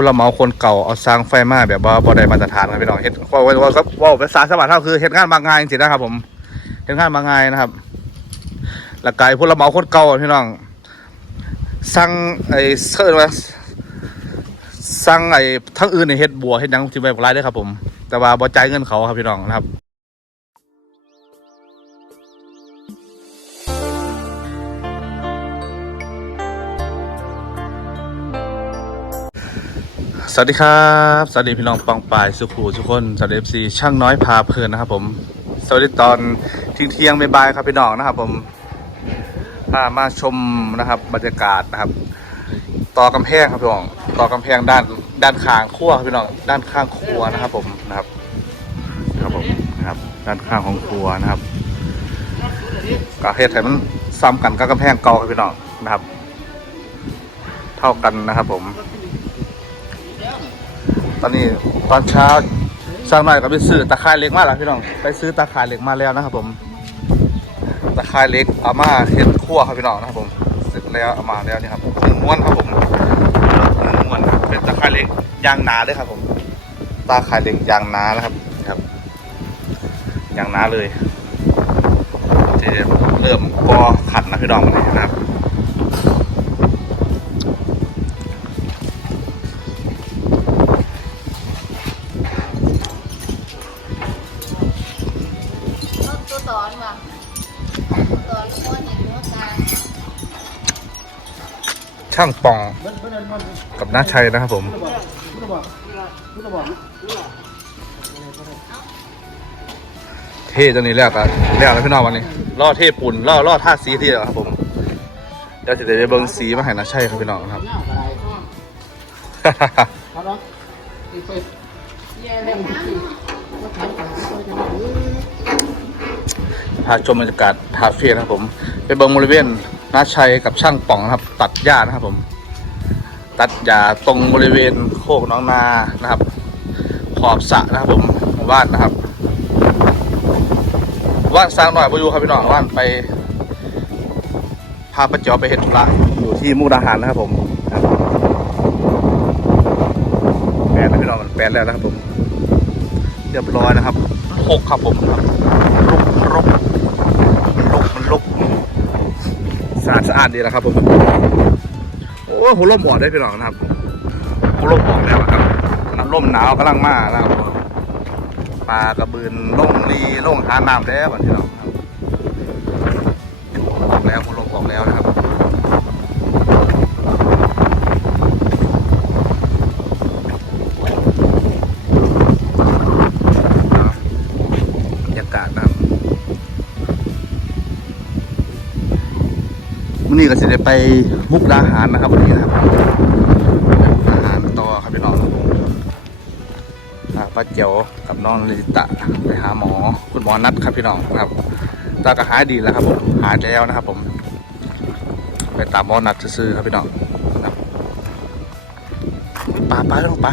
ผู้รับเหมาคนเก่าเอาสร้างไฟมาแบบว่าบ่ได้มาตรฐานครับพี่น้องเฮ็ดว่าว่าว่าว่าภาษาสวัสดิ์เท่าคือเฮ็ดงานบางงานจริงๆนะครับ ผมเฮ็ดงานบางงานนะครับหล้วกายผู้รับเหมาคนเก่าพี่น้องสร้างไอ้เซิร์ว่าสร้างไอ้ทั้งอื่นในเฮ็ดบัวเฮ็ดยังที่ไม่เป็นได้ครับ ผม แต่ว่าบ่จ่ายเงินเขาครับพี่น้องนะครับ วัสดีครับ สวัสดีพี่น้องปองปายสุขูทุกคน สวัสดีเอฟซีช่างน้อยพาเพลินนะครับผม สวัสดีตอนเที่ยงเที่ยงบ่ายครับพี่น้องนะครับผมพามาชมนะครับบรรยากาศนะครับ ต่อกำแพงครับพี่น้อง ต่อกำแพงด้านด้านข้างครัวครับพี่น้อง ด้านข้างครัวนะครับผมนะครับ ครับผมนะครับ ด้านข้างของครัวนะครับกระเฮ็ดให้มันซ้ำกันกับกำแพงเก่าครับพี่น้องนะครับ เท่ากันนะครับผม ตอนนี้ตอนเช้าสร้างหน่อยก็ไปซื้อตะข่ายเล็กมาแล้วพี่น้องไปซื้อตะข่ายเล็กมาแล้วนะครับผม ตะข่ายเล็กเอามาเฮ็ดคั่วครับพี่น้องนะครับผมเสร็จแล้วเอามาแล้วนี่ครับหนึ่งม้วนครับผมหนึ่งม้วนเป็นตะข่ายเล็กยางหนาด้วยครับ ผมตะข่ายเล็กยางหนานะครับครับยางหนาเลยที่เริ่มกอขัดนะพี่น้องนี่นะครับ ตัวตอนว่ะตัวตอนลูกพ่อเนี่ยหัวตาช่างปองกับน้าชัยนะครับผมเท่ตัวนี้แล้วกันแล้วแล้วพี่น้องวันนี้ล่อเทปุ่นล่อล่อท่าสีที่แล้วครับผมเดี๋ยวจะได้เบิ้งสีมาให้นะใช่ครับพี่น้องครับ พาชมบรรยากาศทาเฟ่นะครับผม ไปเบิงบริเวณน้าชัยกับช่างป่องนะครับ ตัดหญ้านะครับผม ตัดหญ้าตรงบริเวณโคกน้องนานะครับ ขอบสระนะครับผมหมู่บ้านนะครับว่านสร้างหน่อยไปอยู่ครับพี่น้องว่านไปพาป้าเจ๋อไปเห็นธุระอยู่ที่มุกดาหารนะครับผมแปลแล้วพี่น้องแปลแล้วนะครับผม เรียบร้อยนะครับหกครับผมครับ สะอาดสะอาดดีนะครับผมโอ้หัวร่มออกได้พี่น้องนะครับหัวร่มออกแล้วนะครับน้ำร่มหนาวกำลังมานะครับปลากระบืนล่งลีล่งหาน้ำแล้วบัดนี้เราครับออกแล้วหัวลมออกแล้วนะครับบรรยากาศนะครับ นี้ก็จะได้ไปมุกดาหารนะครับวันนี้นะครับมุกดาหารต่อครับพี่น้องป้าเจียวกับน้องลิตะไปหาหมอคุณหมอนัดครับพี่น้องครับตาก็หายดีแล้วครับผมหายแล้วนะครับ ผม ไปตามหมอนัดซื้อครับพี่น้องปลาปลาลงปลา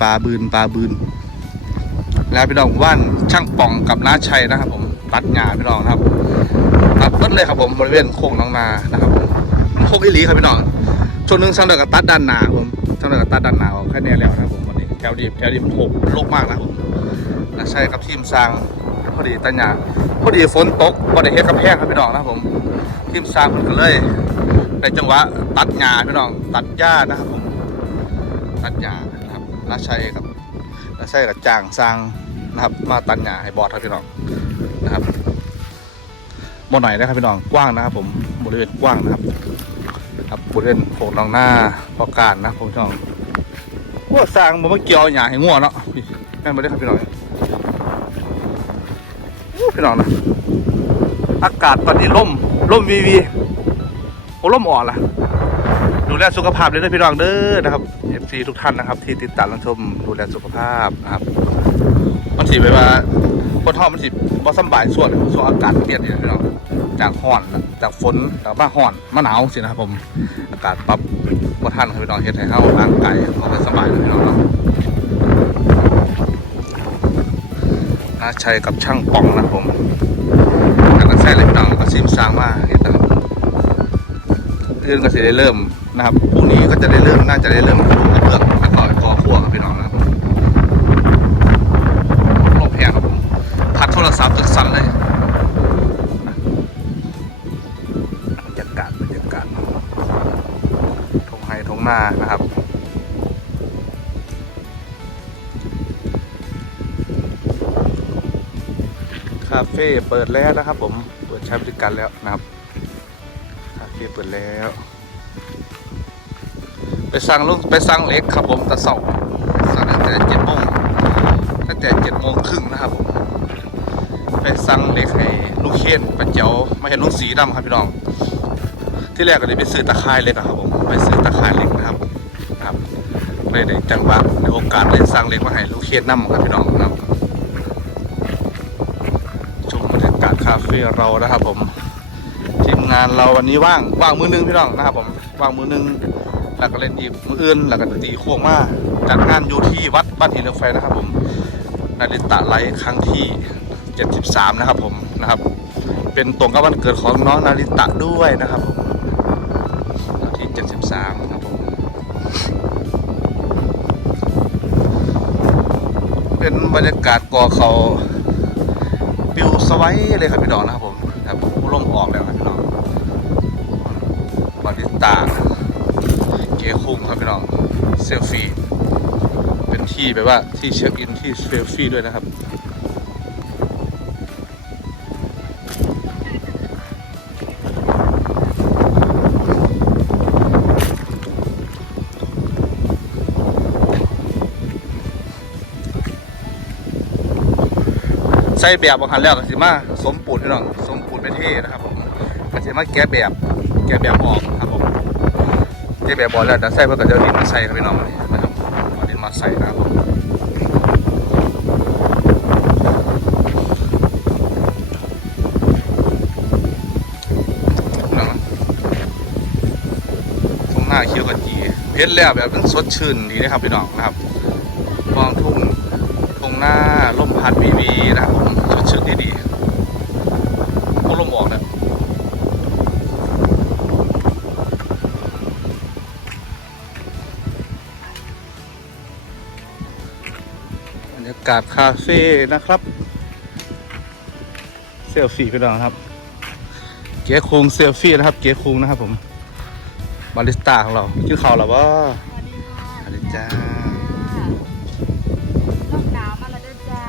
ปลาบืนปลาบืนแล้วพี่น้องว่านช่างป่องกับน้าชัยนะครับผม ตัดหญ้าพี่น้องครับ ตัดต้นเลยครับผมบริเวณโค้งน้องนานะครับโค้งอิหลีครับพี่น้องช่วงหนึ่งช่างเดินกับตัดด้านหนาผมช่างเดินกับตัดด้านหนาออกแค่นี้แล้วนะครับผมวันนี้แถวดีแถวดีมันหกโลกมากนะครับผมนะใช่ครับทีมสร้างพอดีตัญญาพอดีฝนตกพอดีเฮ็ดกำแพงครับพี่น้องนะครับผมทีมสร้างมันก็เลยในจังหวะตัดหญ้าพี่น้องตัดหญ้านะครับผมตัดหญ้านะครับราชัยกับราชัยกับจ้างสร้างนะครับมาตัดหญ้าให้บอสครับพี่น้อง บ่หน่อยนะครับพี่น้องกว้างนะครับ ผมบริเวณกว้างนะครับ ครับบริเวณโขงน้องหน้าพอการนะผมช่องว่าสร้างมันมาเกี่ยวหยาให้ง่วเนาะแม่นมาได้ครับพี่น้องพี่น้องนะอากาศตอนนี้ล่มล่มวีวีโอ้ล่มอ่อนล่ะดูแลสุขภาพเลยนะพี่น้องเด้อนะครับ FC ทุกท่านนะครับ ที่ติดตามรับชมดูแลสุขภาพนะครับมันสีไปว่าคนท้องมันสีบ่สำบายส่วนส่วนอากาศเปลี่ยนนี่นะพี่น้อง จากห่อนจากฝนจากบ้าห่อนมาหนาวสินะครับผม อากาศปรับว่าท่านครับพี่น้องเฮ็ดให้เข้าร่างกายเขาไปสบายเลยน้องเนาะนาชัยกับช่างป่องนะผมทางกันแซ่เลยพี่น้องก็ซิมสร้างมาเห็นนะครับอื่นก็จะได้เริ่มนะครับพรุ่งนี้ก็จะได้เริ่มน่าจะได้เริ่มกระเบื้องแล้วก็กอครัวครับพี่น้องนะครับโลกแพงครับผมพัดโทรศัพท์จนสั่นเลย งไฮทงหน้านะครับ คาเฟ่เปิดแล้วนะครับ ผมเปิดใช้บริการแล้วนะครับ คาเฟ่เปิดแล้ว ไปสั่งลูกไปสั่งเล็กครับผมตะเสาสั่งตั้งแต่เจ็ดโมงตั้งแต่เจ็ดโมงครึ่งนะครับผมไปสั่งเล็กให้ลูกเคนปลาเจ๋วมาเห็นลูกสีดำครับพี่น้องที่แรกก็เลยไปซื้อตะไคร้เล็กอะครับผมไปซื้อตะ ได้จังหวะในโอกาสเลยสั่งเล็กมาให้ลูกเคนน้ำครับพี่น้องนะครับชมบรรยากาศคาเฟ่เรานะครับ ผมทีมงานเราวันนี้ว่างว่างมือนึงพี่น้องนะครับผมว่างมือนึงแล้วก็เล่นอีกมืออื่นแล้วก็ตีโค้งมาจัดงานอยู่ที่วัดบ้านหินเหล็กไฟนะครับ ผมนาริตะไลท์ครั้งที่ 73 นะครับ ผมนะครับ เป็นตรงกับวันเกิดของน้องนาริตะด้วยนะครับผม เป็นบรรยากาศก่อเขาปิวสไวัยเลยครับพี่น้องนะครับผมครับร่มออกแล้วครับพี่น้องบาริสตาเกคุ้งครับพี่น้องเซลฟี่เป็นที่แบบว่าที่เช็คอินที่เซลฟี่ด้วยนะครับ ส่แบบบางคันแล้วก็สิมาสมปูนพี่น้องสมปูนไปเท่นะครับผมก็สิมาแกะแบบแกะแบบออกครับผมแกะแบบออกแล้วแต่ใส่เพื่อก็จะดินมาใส่ครับพี่น้องนะครับเอาดินมาใส่นะครับผมตรงหน้าเคี้ยวกะจีเพชรแล้วแบบมันสดชื่นดีนะครับพี่น้องนะครับมองทุ่งตรงหน้าล่มพัดบีบี กาศคาเฟ่นะครับ เซลฟี่พี่น้องครับ เก๋คุงเซลฟี่นะครับ เก๋คุงนะครับผมบาริสต้าของเรากินข้าวหรอวะสวัสดีค่ะสวัสดีจ้าลมหนาวมาแล้วเด้อจ้า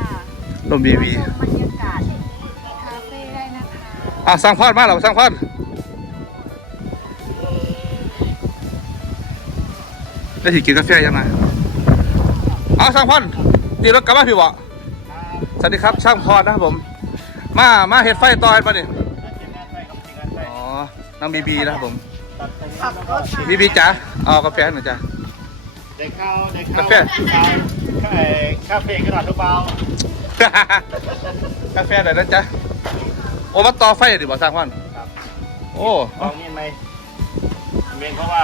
ลมบีบีชมบรรยากาศคาเฟ่ได้นะคะอะสร้างพอดมาเหรอสร้างพอดได้ถิกินกาแฟยังไงเอาสร้างพอด ตีรถกลับมาพี่วะสวัสดีครับช่างพอดนะครับผม มามาเห็ดไฟต่อเห็นปะนี่อ๋อน้องบีบีนะครับผมขับรถมาบีบีจ๋าเอากาแฟหน่อยจ้ะเด็กเข้าเด็กเข้ากาแฟไอ้คาเฟ่กระดาษทุกเบากาแฟหน่อยนะจ๊ะโอ้มาต่อไฟดิบ่สร้างพอดครับโอ้ตรงนี้ไหมเมนเพราะว่า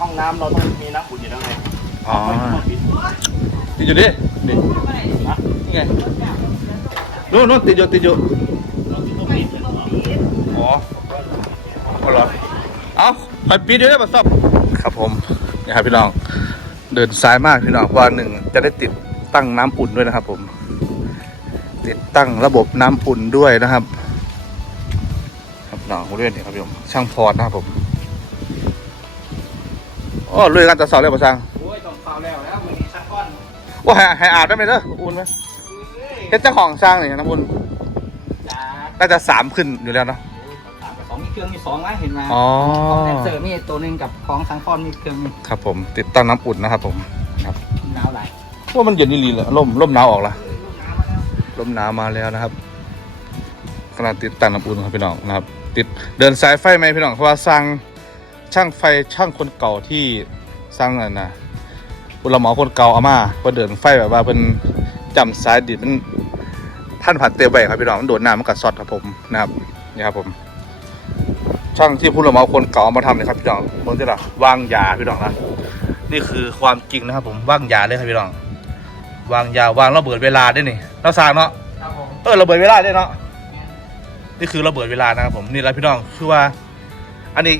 ห้องน้ำเราต้องมีน้ำอุ่นอยู่แล้วไงอ๋อ ต้องปิดติดอยู่ดิดินี่ไงนู่นนู่นติดอยู่ติดอยู่เราต้องปิดอ๋อเอาเหรอเอาไปปีดด้วยมาซับครับผมนี่ครับพี่น้อง เดินซ้ายมากพี่น้องว่าหนึ่งจะได้ติดตั้งน้ำอุ่นด้วยนะครับ ผม ติดตั้งระบบน้ำอุ่นด้วยนะครับครับพี่น้องเรื่องนี้ครับพี่ผมช่างพอดนะครับผมอ๋อลุยกันจะสอบเลยป่ะช่างโอ้ยต้องเปล่าแล้วแล้วมันมีชักก้อน โอ้ให้ให้อาบได้ไหมเด้ออุ่นไหมเฮ็ดเจ้าของสร้างนี่น้ำอุ่นจ้าน่าจะสามขึ้นอยู่แล้วเนอะสามกับสองมีเครื่องมีสองนะเห็นไหมอ๋อ ของแดนเซอร์มีตัวหนึ่งกับของสังคอนมีเครื่องมีครับผม ติดตั้งน้ำอุ่นนะครับผมหนาวหลายว่ามันเย็นนี่ลีเลยล่มล่มหนาวออกละล่มหนาวมาแล้วนะครับขนาดติดตั้งน้ำอุ่นครับพี่น้องนะครับ ติดเดินสายไฟไหมพี่น้องเพราะว่าสร้างช่างไฟช่างคนเก่าที่สร้างนั่นนะ อุลหมอคนเก่าเอามาเพื่อเดินไฟแบบว่าเป็นจำสายดิดมันท่านผัดเตะไว้ครับพี่น้องมันโดดน้ำมันกัดซอดครับผมนะครับนี่ครับผม ช่างที่ผู้รับเหมาคนเก่าเอามาทำเลยครับพี่น้องบนที่ละวางยาพี่น้องนะนี่คือความจริงนะครับผมว่างยาเลยครับพี่น้องวางยาวางระเบิดเวลาได้นี่เราสร้างเนาะครับผมเออระเบิดเวลาได้เนาะนี่คือระเบิดเวลานะครับผมนี่แหละพี่น้องคือว่า อันนี้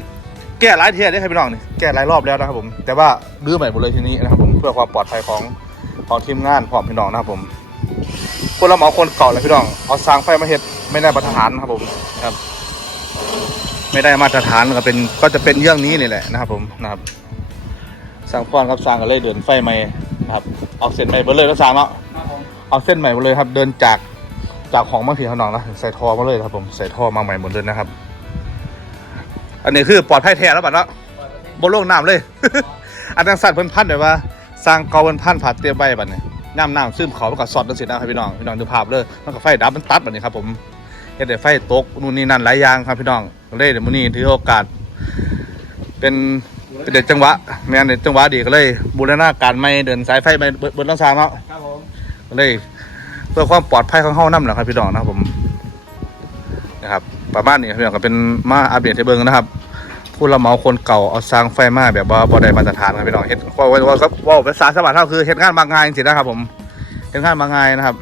แก้หลายเทียได้ใครับพี่น้องนี่แก้หลายรอบแล้วนะครับผม แต่ว่ารื้อใหม่หมดเลยทีนี้นะครับผม เพื่อความปลอดภัยของของทีมงานพร้อมพี่น้องนะครับผม คนเราหมาคนเก่าเลยพี่น้อง เอาสร้างไฟมาเฮ็ดไม่ได้มาตรฐานนะครับผมครับ ไม่ได้มาตรฐานก็เป็นก็จะเป็นเรื่องนี้นี่แหละนะครับผมนะครับสร้างฟ้อนครับสร้างก็เลยเดินไฟใหม่นะครับเอาเส้นใหม่หมดเลยแล้วสร้างเนาะเอาเส้นใหม่หมดเลยครับ เดินจากจากของบางทีข้างนอกนะใส่ท่อมาเลยครับผมใส่ท่อมาใหม่หมดเลยนะครับ อันนี้คือปลอดภัยแท้แล้วบัดเนาะบนโลกน้ำเลย อันนั้นสัตว์เพิ่นพันแบบว่า สร้างเกาเพิ่นพันผ่าเตรียมไว้บัดนี้น้ำน้ำซึมเขามันก็สอดจังซี่นะครับพี่น้องพี่น้องดูภาพเลยมันก็ไฟดับมันตัดบัดนี้ครับผมเฮ็ดให้ไฟตกนู่นนี่นั่นหลายอย่างครับพี่น้องเลยเดี๋ยวมื้อนี้ถือโอกาส เป็นเป็นเด็ดจังหวะแม่นเด็ดจังหวะดีก็เลย บูรณาการใหม่เดินสายไฟไปเบิดเบิดต้องสร้างเนาะครับผมก็เลยเพื่อความปลอดภัยของเฮานํแหละครับพี่น้องนะครับผมนะครับ ประมาณนี้ครับพี่น้องก็เป็นมาอัปเดตให้เบิ่งนะครับ ผู้รับเหมาคนเก่าเอาสร้างไฟมาแบบว่าบ่ได้มาตรฐานครับพี่น้องเฮ็ดว่าว่าว่าว่าภาษาสวัสดิ์เท่าคือเฮ็ดงานบางงานจริงๆนะครับผมเฮ็ดงานบางงานนะครับ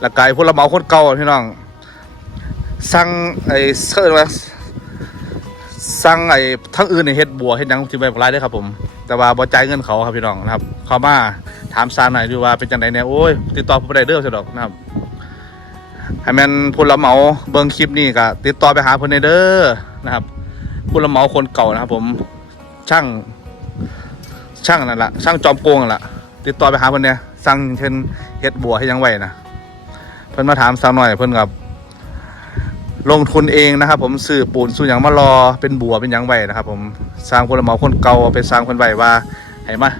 แล้วกายผู้รับเหมาคนเก่าพี่น้องสั่งไอ้เสิร์ชว่าสั่งไอ้ทั้งอื่นในเฮ็ดบัวเฮ็ดหยังที่แบบไรได้ครับผม แต่ว่าบ่จ่ายเงินเขาครับพี่น้องนะครับ เขามาถามซาหน่อยดูว่าเป็นจังไดเนี่ยโอ้ยติดต่อผู้ใดเด้อซะดอกนะครับ ให้แมนผู้รับเหมาเบิ่งคลิปนี้ก็ติดต่อไปหาเพิ่นได้เด้อนะครับผู้รับเหมาคนเก่านะครับ ผมช่างช่างนั่นแหละช่างจอมโกงนั่นแหละติดต่อไปหาเพิ่นเนี่ยสั่งเช่นเฮ็ดบัวให้ยังไหวนะเพิ่นมาถามสักหน่อยเพิ่นกับลงทุนเองนะครับ ผมซื้อปูนสู้อย่างมารอเป็นบัวเป็นยังไหวนะครับ ผมสร้างผู้รับเหมาคนเก่าไปสร้างเพิ่นไหวว่าให้มา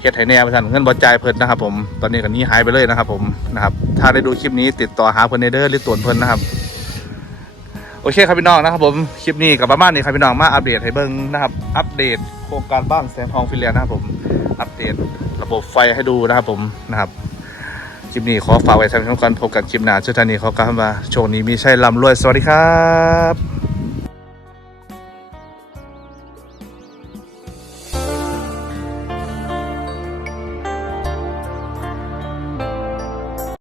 เฮ็ดให้แน่ไปสั่นเงินบ่จ่ายเพิ่นนะครับ ผมตอนนี้ก็หนี้หายไปเลยนะครับ ผมนะครับ ถ้าได้ดูคลิปนี้ติดต่อหาเพิ่นในเด้อหรือตวนเพิ่นนะครับ โอเคครับพี่น้องนะครับ ผมคลิปนี้กับประมาณนี้ครับพี่น้องมาอัปเดตให้เบิ้งนะครับ อัปเดตโครงการบ้านแสงทองฟิลเลียนนะครับ ผมอัปเดตระบบไฟให้ดูนะครับ ผมนะครับคลิปนี้ขอฝากไว้สำหรับการพบกันคลิปหน้าเช่นนี้ขอกล่าวคำว่าโชคนี้มีชัยลำรวยสวัสดีครับ